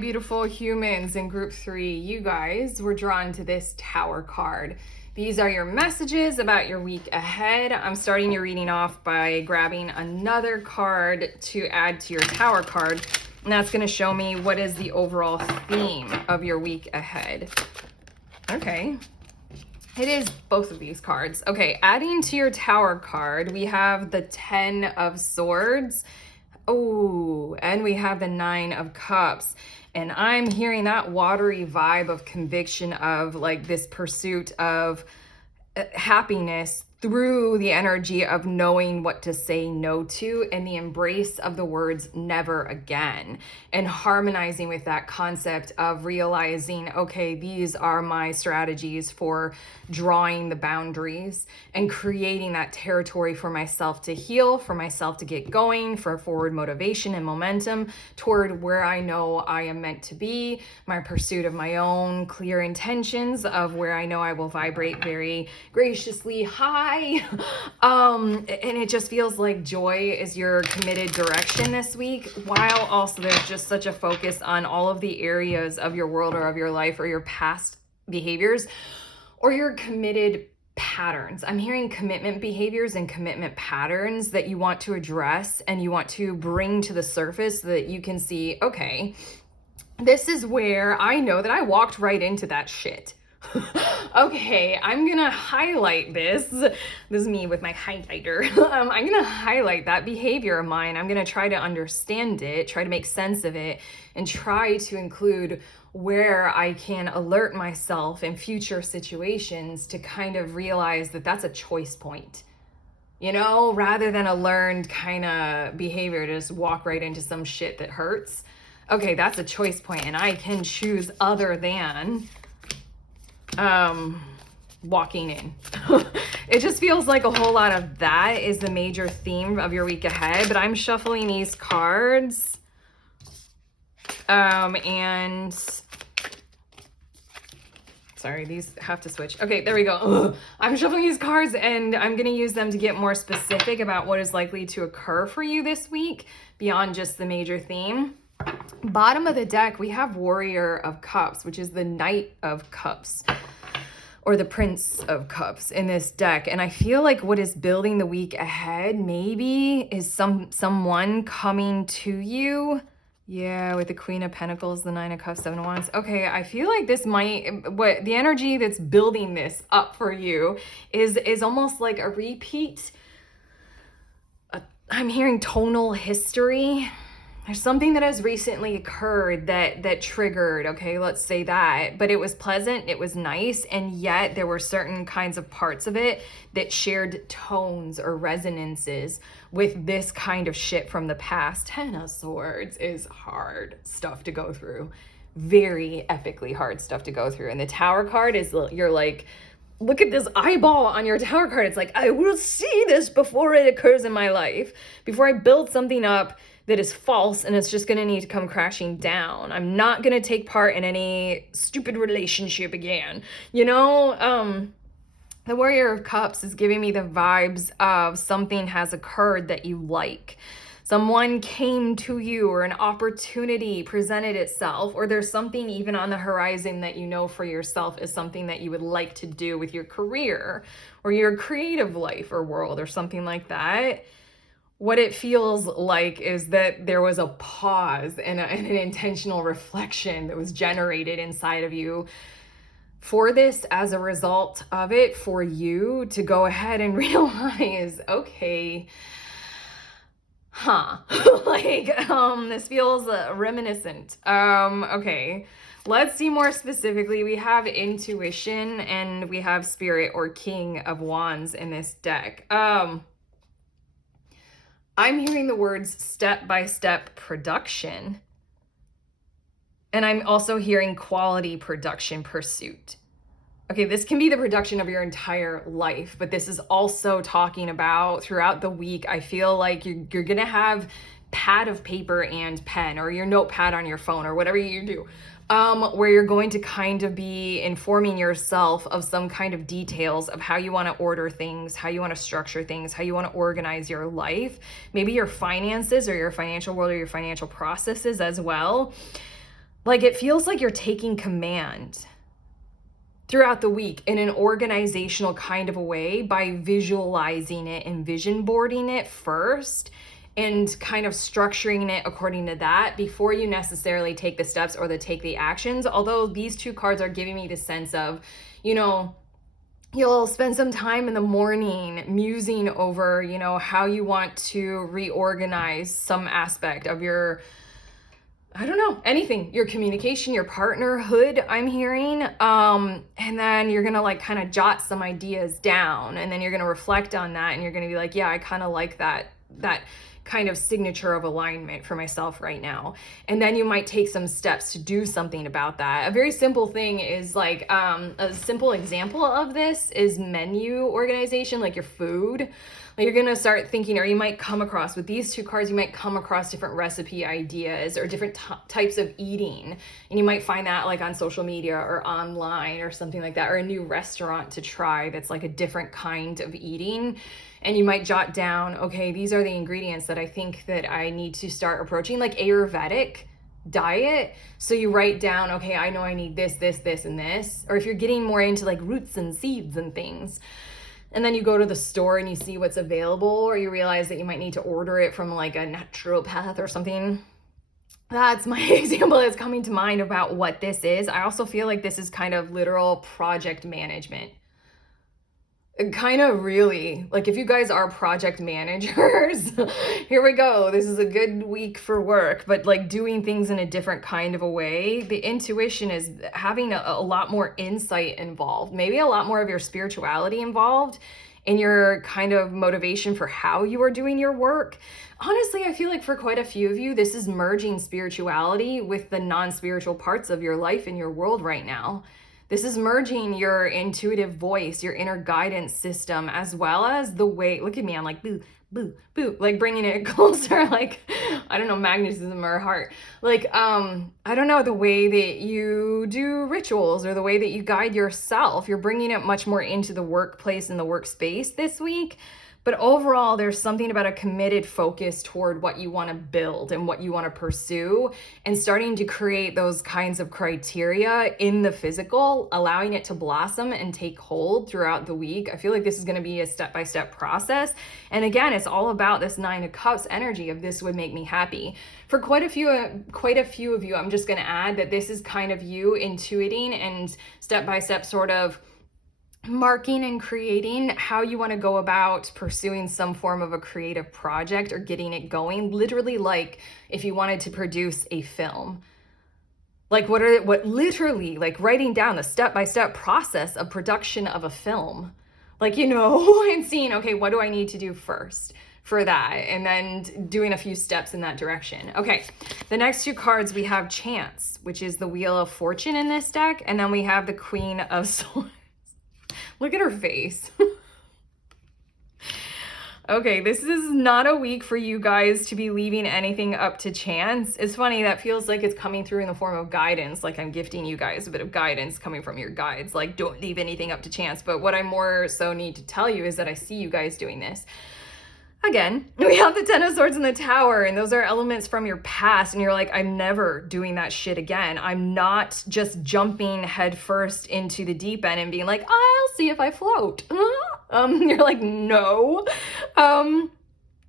Beautiful humans in group 3, you guys were drawn to this Tower card. These are your messages about your week ahead. I'm starting your reading off by grabbing another card to add to your Tower card, and that's going to show me what is the overall theme of your week ahead. Okay. It is both of these cards. Okay, adding to your Tower card, we have the 10 of Swords. Oh, and we have the 9 of Cups. And I'm hearing that watery vibe of conviction of like this pursuit of happiness through the energy of knowing what to say no to and the embrace of the words never again, and harmonizing with that concept of realizing, okay, these are my strategies for drawing the boundaries and creating that territory for myself to heal, for myself to get going, for forward motivation and momentum toward where I know I am meant to be, my pursuit of my own clear intentions of where I know I will vibrate very graciously high. And it just feels like joy is your committed direction this week, while also there's just such a focus on all of the areas of your world or of your life or your past behaviors or your committed patterns. I'm hearing commitment behaviors and commitment patterns that you want to address and you want to bring to the surface so that you can see, okay, this is where I know that I walked right into that shit. Okay, I'm gonna highlight this. This is me with my highlighter. I'm gonna highlight that behavior of mine. I'm gonna try to understand it, try to make sense of it, and try to include where I can alert myself in future situations to kind of realize that that's a choice point. You know, rather than a learned kind of behavior to just walk right into some shit that hurts. Okay, that's a choice point, and I can choose other than walking in. It just feels like a whole lot of that is the major theme of your week ahead, but I'm shuffling these cards and sorry, these have to switch. Okay, there we go. Ugh. I'm shuffling these cards and I'm going to use them to get more specific about what is likely to occur for you this week beyond just the major theme. Bottom of the deck, we have Warrior of Cups, which is the Knight of Cups, or the Prince of Cups in this deck. And I feel like what is building the week ahead maybe is someone coming to you. Yeah, with the Queen of Pentacles, the 9 of Cups, 7 of Wands. Okay, I feel like this might, what the energy that's building this up for you is almost like a repeat. I'm hearing tonal history. There's something that has recently occurred that triggered, okay, let's say that, but it was pleasant, it was nice, and yet there were certain kinds of parts of it that shared tones or resonances with this kind of shit from the past. 10 of Swords is hard stuff to go through. Very epically hard stuff to go through. And the Tower card is, you're like, look at this eyeball on your Tower card. It's like, I will see this before it occurs in my life, before I build something up that is false and it's just going to need to come crashing down. I'm not going to take part in any stupid relationship again. You know, the Warrior of Cups is giving me the vibes of something has occurred that you like. Someone came to you, or an opportunity presented itself, or there's something even on the horizon that you know for yourself is something that you would like to do with your career or your creative life or world or something like that. What it feels like is that there was a pause and an intentional reflection that was generated inside of you for this as a result of it, for you to go ahead and realize, okay, this feels reminiscent. Okay, let's see more specifically. We have Intuition and we have Spirit or King of Wands in this deck. I'm hearing the words step-by-step production, and I'm also hearing quality production pursuit. Okay, this can be the production of your entire life, but this is also talking about throughout the week, I feel like you're gonna have pad of paper and pen, or your notepad on your phone, or whatever you do, where you're going to kind of be informing yourself of some kind of details of how you want to order things, how you want to structure things, how you want to organize your life, maybe your finances or your financial world or your financial processes as well. Like it feels like you're taking command throughout the week in an organizational kind of a way by visualizing it and vision boarding it first and kind of structuring it according to that before you necessarily take the steps or take the actions. Although these two cards are giving me the sense of, you'll spend some time in the morning musing over, how you want to reorganize some aspect of your, anything, your communication, your partnerhood, I'm hearing. And then you're going to like kind of jot some ideas down, and then you're going to reflect on that, and you're going to be like, yeah, I kind of like that kind of signature of alignment for myself right now. And then you might take some steps to do something about that. A very simple thing is like, a simple example of this is menu organization, like your food. Like you're gonna start thinking, or you might come across with these two cards, you might come across different recipe ideas or different types of eating. And you might find that like on social media or online or something like that, or a new restaurant to try that's like a different kind of eating. And you might jot down, okay, these are the ingredients that I think that I need to start approaching, like Ayurvedic diet. So you write down, okay, I know I need this, this, this, and this. Or if you're getting more into like roots and seeds and things, and then you go to the store and you see what's available, or you realize that you might need to order it from like a naturopath or something. That's my example that's coming to mind about what this is. I also feel like this is kind of literal project management. Kind of really, like if you guys are project managers, here we go. This is a good week for work, but like doing things in a different kind of a way. The intuition is having a lot more insight involved, maybe a lot more of your spirituality involved in your kind of motivation for how you are doing your work. Honestly, I feel like for quite a few of you, this is merging spirituality with the non-spiritual parts of your life and your world right now. This is merging your intuitive voice, your inner guidance system, as well as the way, look at me, I'm like, boo, boo, boo, like bringing it closer, like, I don't know, magnetism or heart. Like, I don't know, the way that you do rituals or the way that you guide yourself, you're bringing it much more into the workplace and the workspace this week. But overall, there's something about a committed focus toward what you want to build and what you want to pursue, and starting to create those kinds of criteria in the physical, allowing it to blossom and take hold throughout the week. I feel like this is going to be a step-by-step process. And again, it's all about this 9 of Cups energy of this would make me happy. For quite a few of you, I'm just going to add that this is kind of you intuiting and step-by-step sort of marking and creating how you want to go about pursuing some form of a creative project or getting it going. Literally, like if you wanted to produce a film, like literally like writing down the step-by-step process of production of a film, like, and seeing, okay, what do I need to do first for that? And then doing a few steps in that direction. Okay, the next two cards, we have Chance, which is the Wheel of Fortune in this deck. And then we have the Queen of Swords. Look at her face. Okay, this is not a week for you guys to be leaving anything up to chance. It's funny, that feels like it's coming through in the form of guidance, like I'm gifting you guys a bit of guidance coming from your guides, like don't leave anything up to chance. But what I more so need to tell you is that I see you guys doing this. Again, we have the 10 of Swords in the Tower, and those are elements from your past, and you're like, I'm never doing that shit again. I'm not just jumping headfirst into the deep end and being like, I'll see if I float. You're like, no.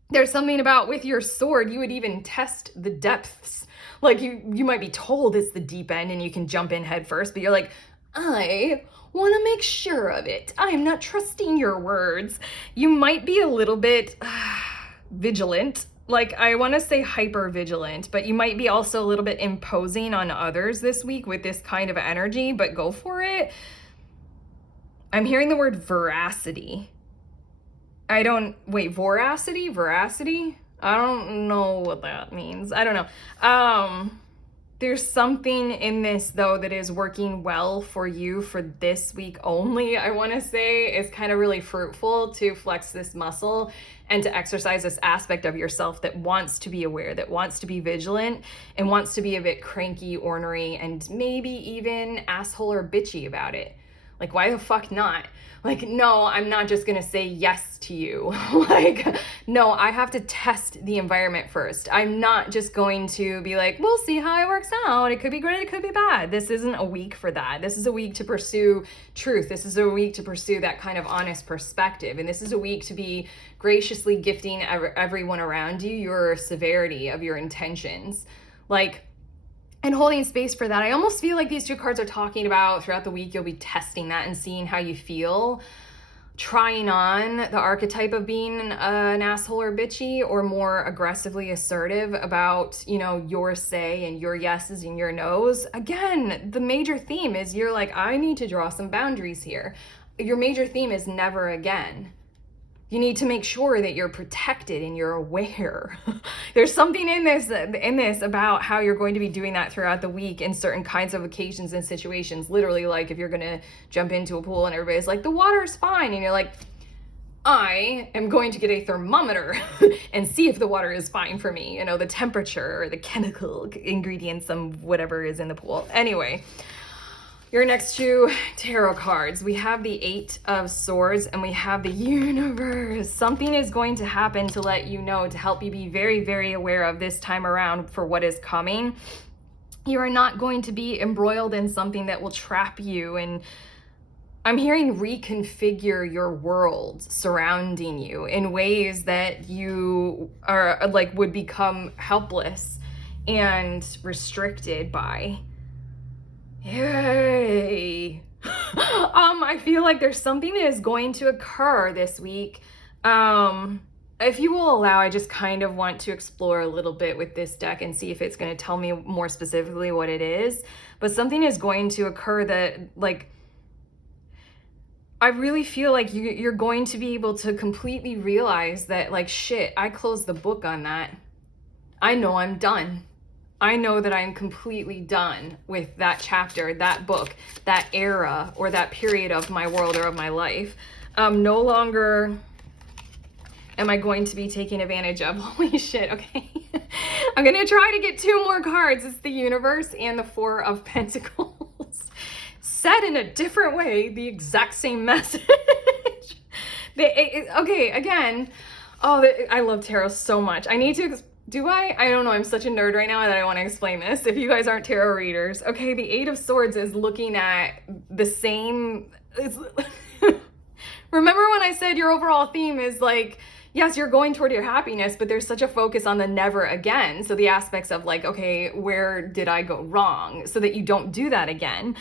There's something about with your sword, you would even test the depths. Like you might be told it's the deep end and you can jump in headfirst, but you're like, I want to make sure of it. I am not trusting your words. You might be a little bit vigilant. Like, I want to say hyper vigilant, but you might be also a little bit imposing on others this week with this kind of energy, but go for it. I'm hearing the word veracity. Voracity? Veracity? I don't know what that means. I don't know. There's something in this, though, that is working well for you for this week only. I want to say it's kind of really fruitful to flex this muscle and to exercise this aspect of yourself that wants to be aware, that wants to be vigilant, and wants to be a bit cranky, ornery, and maybe even asshole or bitchy about it. Like, why the fuck not? Like, no, I'm not just gonna say yes to you. Like, no, I have to test the environment first. I'm not just going to be like, we'll see how it works out. It could be great, it could be bad. This isn't a week for that. This is a week to pursue truth. This is a week to pursue that kind of honest perspective. And this is a week to be graciously gifting everyone around you your severity of your intentions. Like, and holding space for that. I almost feel like these two cards are talking about throughout the week, you'll be testing that and seeing how you feel, trying on the archetype of being an asshole or bitchy, or more aggressively assertive about, you know, your say and your yeses and your nos. Again, the major theme is you're like, I need to draw some boundaries here. Your major theme is never again. You need to make sure that you're protected and you're aware. There's something in this about how you're going to be doing that throughout the week in certain kinds of occasions and situations. Literally, like if you're gonna jump into a pool and everybody's like, the water is fine, and you're like, I am going to get a thermometer and see if the water is fine for me. You know, the temperature or the chemical ingredients of whatever is in the pool. Anyway. Your next two tarot cards, we have the Eight of Swords and we have the Universe. Something is going to happen to let you know, to help you be very, very aware of this time around for what is coming. You are not going to be embroiled in something that will trap you. And I'm hearing reconfigure your world surrounding you in ways that you are like would become helpless and restricted by. Yay. I feel like there's something that is going to occur this week. If you will allow, I just kind of want to explore a little bit with this deck and see if it's going to tell me more specifically what it is. But something is going to occur that, like, I really feel like you're going to be able to completely realize that, like, shit, I closed the book on that. I know I'm done. I know that I'm completely done with that chapter, that book, that era, or that period of my world or of my life. No longer am I going to be taken advantage of. Holy shit, okay. I'm gonna try to get two more cards. It's the Universe and the Four of Pentacles. Said in a different way, the exact same message. Okay, again, I love tarot so much. I need to... Do I? I don't know. I'm such a nerd right now that I want to explain this. If you guys aren't tarot readers. Okay, the Eight of Swords is looking at the same... Remember when I said your overall theme is like, yes, you're going toward your happiness, but there's such a focus on the never again. So the aspects of like, okay, where did I go wrong? So that you don't do that again.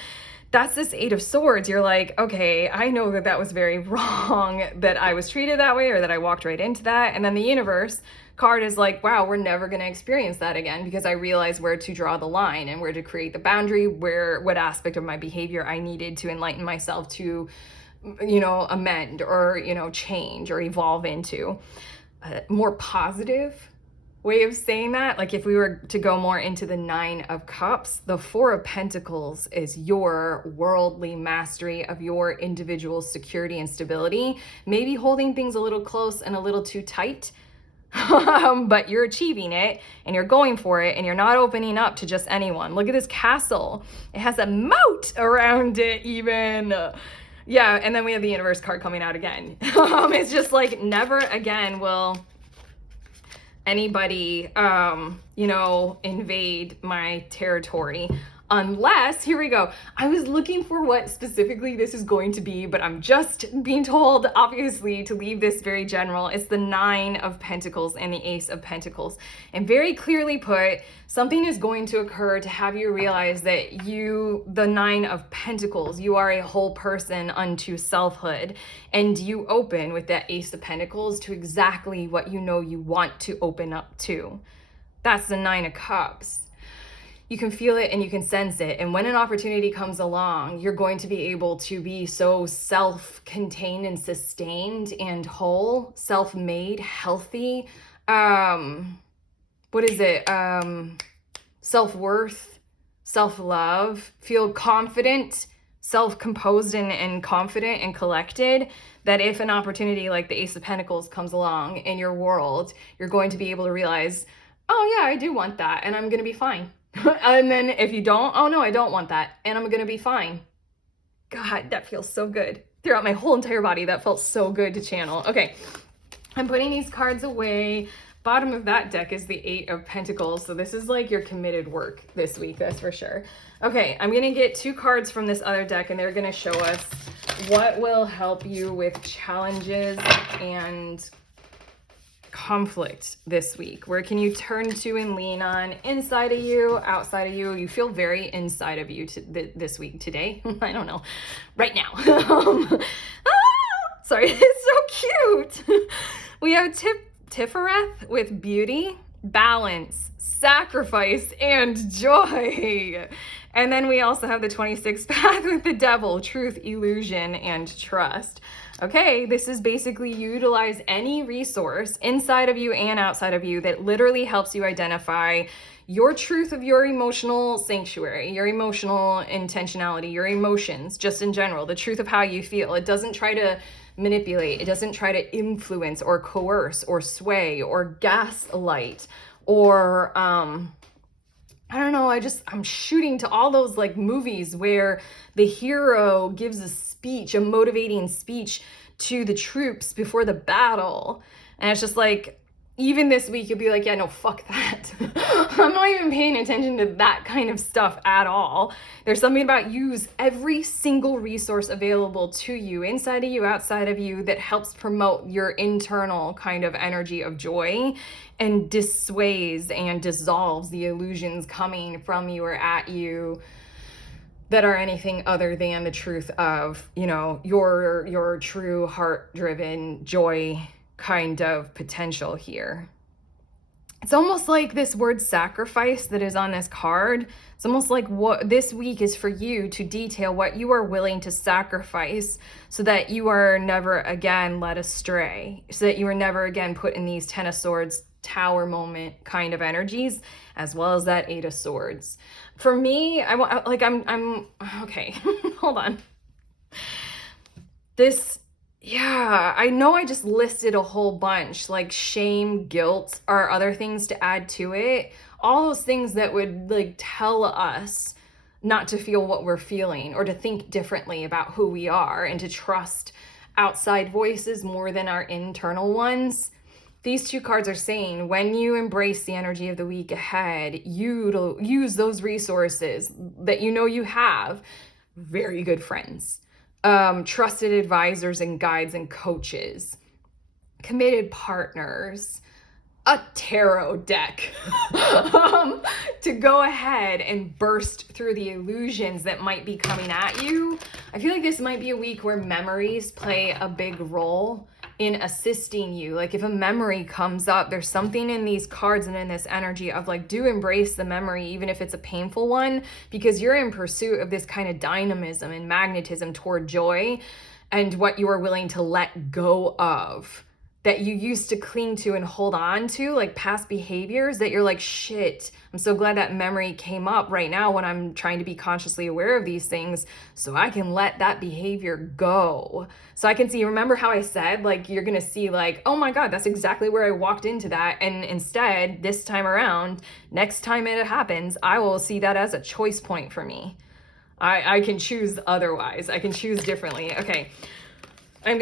That's this Eight of Swords. You're like, okay, I know that that was very wrong, that I was treated that way or that I walked right into that. And then the Universe card is like, wow, we're never going to experience that again because I realized where to draw the line and where to create the boundary, what aspect of my behavior I needed to enlighten myself to, you know, amend or, you know, change or evolve into. A more positive way of saying that, like if we were to go more into the Nine of Cups, the Four of Pentacles is your worldly mastery of your individual security and stability, maybe holding things a little close and a little too tight. But you're achieving it and you're going for it and you're not opening up to just anyone. Look at this castle. It has a moat around it even. Yeah, and then we have the Universe card coming out again. It's just like never again will anybody, you know, invade my territory. Unless, here we go. I was looking for what specifically this is going to be, but I'm just being told, obviously, to leave this very general. It's the Nine of Pentacles and the Ace of Pentacles. And very clearly put, something is going to occur to have you realize that you, the Nine of Pentacles, you are a whole person unto selfhood. And you open with that Ace of Pentacles to exactly what you know you want to open up to. That's the Nine of Cups. You can feel it and you can sense it. And when an opportunity comes along, you're going to be able to be so self-contained and sustained and whole, self-made, healthy. What is it? Self-worth, self-love, feel confident, self-composed and confident and collected, that if an opportunity like the Ace of Pentacles comes along in your world, you're going to be able to realize, oh yeah, I do want that and I'm going to be fine. And then if you don't, oh no, I don't want that and I'm going to be fine. God, that feels so good. Throughout my whole entire body, that felt so good to channel. Okay, I'm putting these cards away. Bottom of that deck is the Eight of Pentacles. So this is like your committed work this week, that's for sure. Okay, I'm gonna get 2 cards from this other deck and they're gonna show us what will help you with challenges and conflict this week. Where can you turn to and lean on inside of you, outside of you? You feel very inside of you this week, today. I don't know, right now. Sorry, it's so cute. We have Tifereth with beauty, balance, sacrifice, and joy. And then we also have the 26th path with the devil, truth, illusion, and trust. Okay, this is basically utilize any resource inside of you and outside of you that literally helps you identify your truth of your emotional sanctuary, your emotional intentionality, your emotions, just in general, the truth of how you feel. It doesn't try to manipulate. It doesn't try to influence or coerce or sway or gaslight or, I don't know, I'm shooting to all those like movies where the hero gives a speech, a motivating speech to the troops before the battle. And it's just like, even this week, you'll be like, yeah, no, fuck that. I'm not even paying attention to that kind of stuff at all. There's something about use every single resource available to you, inside of you, outside of you, that helps promote your internal kind of energy of joy and dissuades and dissolves the illusions coming from you or at you that are anything other than the truth of, you know, your true heart-driven joy kind of potential here. It's almost like this word sacrifice that is on this card. It's almost like what this week is for you to detail what you are willing to sacrifice so that you are never again led astray, so that you are never again put in these 10 of Swords Tower moment kind of energies, as well as that 8 of Swords. For me, I'm okay. Hold on. Yeah, I know I just listed a whole bunch, like shame, guilt, or other things to add to it. All those things that would like tell us not to feel what we're feeling or to think differently about who we are and to trust outside voices more than our internal ones. These 2 cards are saying when you embrace the energy of the week ahead, you use those resources that you know you have. Very good friends. Trusted advisors and guides and coaches, committed partners, a tarot deck to go ahead and burst through the illusions that might be coming at you. I feel like this might be a week where memories play a big role in assisting you. Like if a memory comes up, there's something in these cards and in this energy of like, do embrace the memory, even if it's a painful one, because you're in pursuit of this kind of dynamism and magnetism toward joy and what you are willing to let go of that you used to cling to and hold on to, like past behaviors that you're like, shit, I'm so glad that memory came up right now when I'm trying to be consciously aware of these things so I can let that behavior go. So I can see, remember how I said, like, you're gonna see like, oh my God, that's exactly where I walked into that. And instead, this time around, next time it happens, I will see that as a choice point for me. I can choose otherwise. I can choose differently. Okay. I'm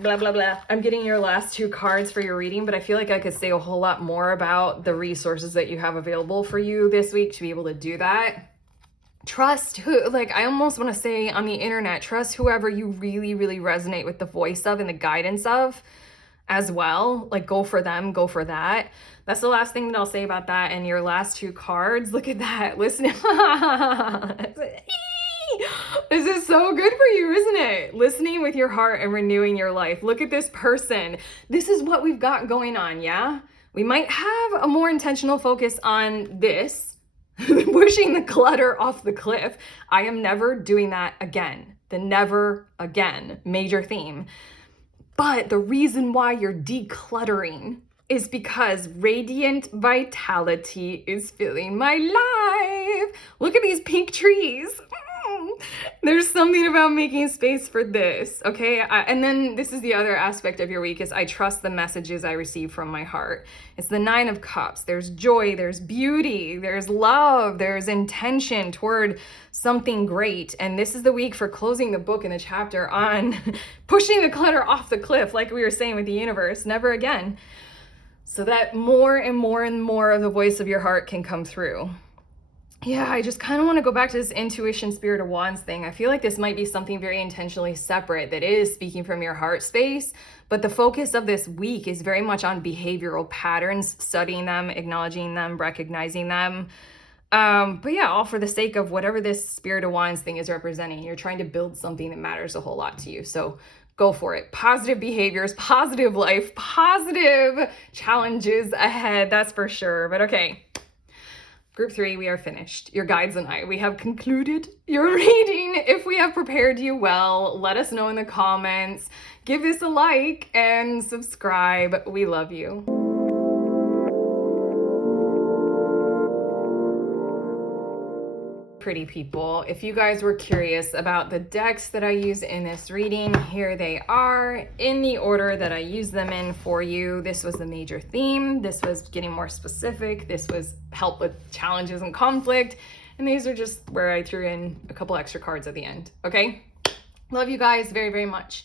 blah, blah, blah. I'm getting your last 2 cards for your reading, but I feel like I could say a whole lot more about the resources that you have available for you this week to be able to do that. Trust I almost want to say on the internet, trust whoever you really, really resonate with the voice of and the guidance of as well. Like go for them, go for that. That's the last thing that I'll say about that. And your last 2 cards, look at that. Listen. This is so good for you, isn't it? Listening with your heart and renewing your life. Look at this person. This is what we've got going on, yeah? We might have a more intentional focus on this, pushing the clutter off the cliff. I am never doing that again. The never again major theme. But the reason why you're decluttering is because radiant vitality is filling my life. Look at these pink trees. There's something about making space for this, okay? And then this is the other aspect of your week is I trust the messages I receive from my heart. It's the 9 of Cups. There's joy, there's beauty, there's love, there's intention toward something great. And this is the week for closing the book and the chapter on pushing the clutter off the cliff, like we were saying with the universe, never again. So that more and more and more of the voice of your heart can come through. Yeah, I just kind of want to go back to this intuition, spirit of wands thing. I feel like this might be something very intentionally separate that is speaking from your heart space, but the focus of this week is very much on behavioral patterns, studying them, acknowledging them, recognizing them. But yeah, all for the sake of whatever this spirit of wands thing is representing. You're trying to build something that matters a whole lot to you. So go for it. Positive behaviors, positive life, positive challenges ahead. That's for sure. But okay. Group 3, we are finished. Your guides and I, we have concluded your reading. If we have prepared you well, let us know in the comments. Give this a like and subscribe. We love you. Pretty people, if you guys were curious about the decks that I use in this reading, here they are in the order that I use them in for you. This was the major theme. This was getting more specific. This was help with challenges and conflict. And these are just where I threw in a couple extra cards at the end. Okay. Love you guys very, very much.